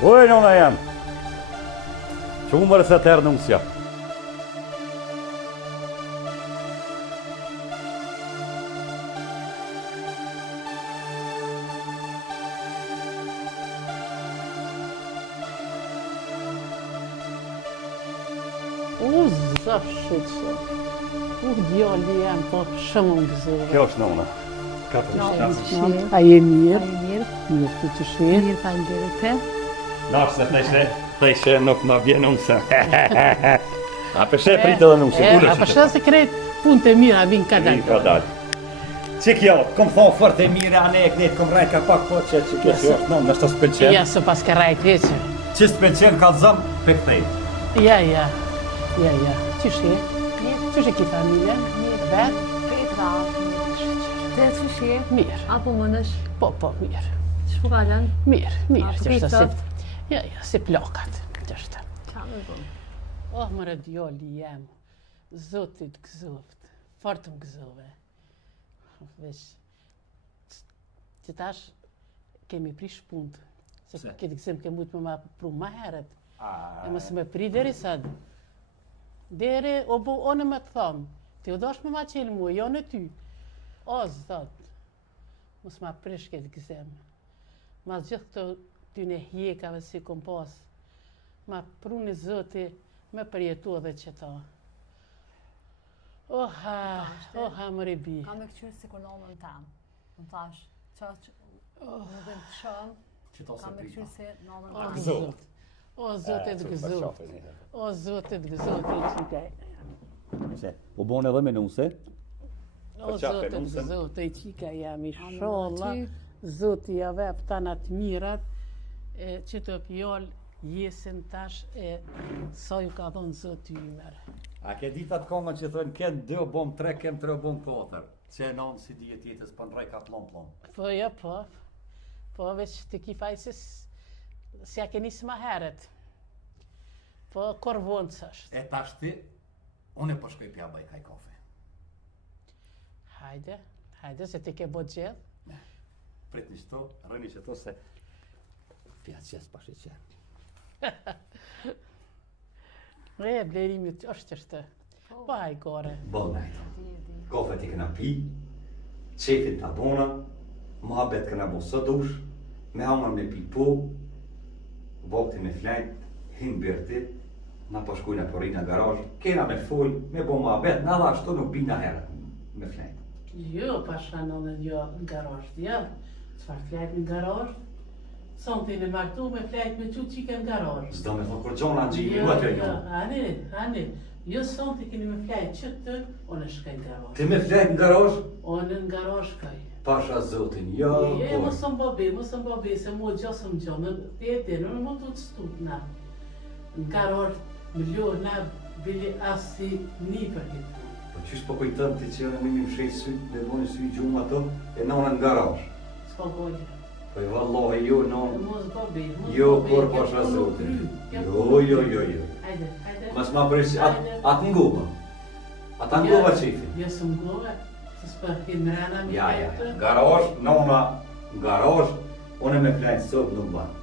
Oj, nona jam. Që umërë se të ernusja. Zashqyqë. Djalli jam po shumë më gëzove. Kjo është nona. A je mirë? Mirë të të shirë. Mirë falenderit te. Nashë të ishe nuk më vjen unëse. A përshe pritë edhe nusë. A përshe se krejt punë të mirë, a vinë ka dalë. Ka dalë. Që kjo, kom thonë fort e mire, a ne e kënejt kom rajt ka pak po që kjo që është nonë, nështë të s'pëlqen. Ja, së pas ka rajt veqë. Që s'pëlqen ka zëmë për këtej. Ja. Qysh je? Qysh e ki familje? Vetë? Petra. Te qysh je? Mirë. Apo mënësh? Po, mirë. Ç'po kalon? Mirë, Apo qështë pritët? Ja, si plokat, qështë. Qa me bo? Oh, më rëdjoli jem, zotit gëzoft, fort më gëzove. Veç, që tash kemi prish punt, se këtë gëzim ke mujtë me ma pru ma heret, e mësë me pri deri sad. Deri, o në me të thomë, ti u dosh me ma qelë mu, jo në ty. O, zot, mësë ma prish këtë gëzim. Ma gjithë këto ty në hjekave si kom pas, ma pru një zoti me përjetu edhe që ta. Oha, më ribi. Ka me këqyrë si kur nonën temë. Më thash, qa që në dhe të shënë, ka me këqyrë si nonën temë. Gëzot. O, zotit gëzot. O, zotit gëzot, qika. U bon edhe me nuse? O, zotit gëzot, qika jam i sholla. Zoti ja vep tanat mirat, që të pjoll jesin tash e sa ju ka thonë zoti ymer. A ke ditat kongën që thënë, ken 2 o bom 3, ken 3 o bom 4. Që e nonë si dijet jetës për nrej ka plon. Po, ja, po. Po, veç të ki fajsis, si a ke nisë ma heret. Po, korvonë që është. E tash ti, unë e po shkoj pja bëj kaj kafe. Hajde, se ti ke bo gjithë. Prit një shto, rëni që to se pja qes pashi qenë. Blerimi është qështë. Po, haj kore. Bëll najto. Kafe ti këna pi, qefit të bona, muhabet këna bo së dush, me hamar me pi po, vakti me flajt, him bërti, na po shkujna për rina garaj, kena me full, me bo muhabet, na dha ashtu nuk bina herët me flajt. Jo, pasha në jo në garaj, ja. Qfar flajt në garaj? Son të në martu me flajt me që qike në garaj. Zdo me thonë kur gjona në gjimi, u atë jo. Ani, jo son të keni me flajt që të, onë shkaj në garaj. Ti me flajt në garaj? Onë në garaj shkaj. Pasha zotin, jo, po. Mosëm bobe, se mu gjosëm gjo, në tete, në më të stut na. Në garaj, më ljohë na, bili asi një për këtë. Po qysh po kujtën ti që në mimi më shej sy, dhe boni sy i gjumë ato, e nona në garaj. S'po bojë. Po i vallahi, jo, non. Mos bobe. Jo, kur pasha zotin. Jo. Hajde. Mas ma bërish atë ngova. Ata ngova qifi. Jo së ngova, se s'përti mrena mi Ja. Garaj, nona, garaj, une me flajnë sot nuk banë.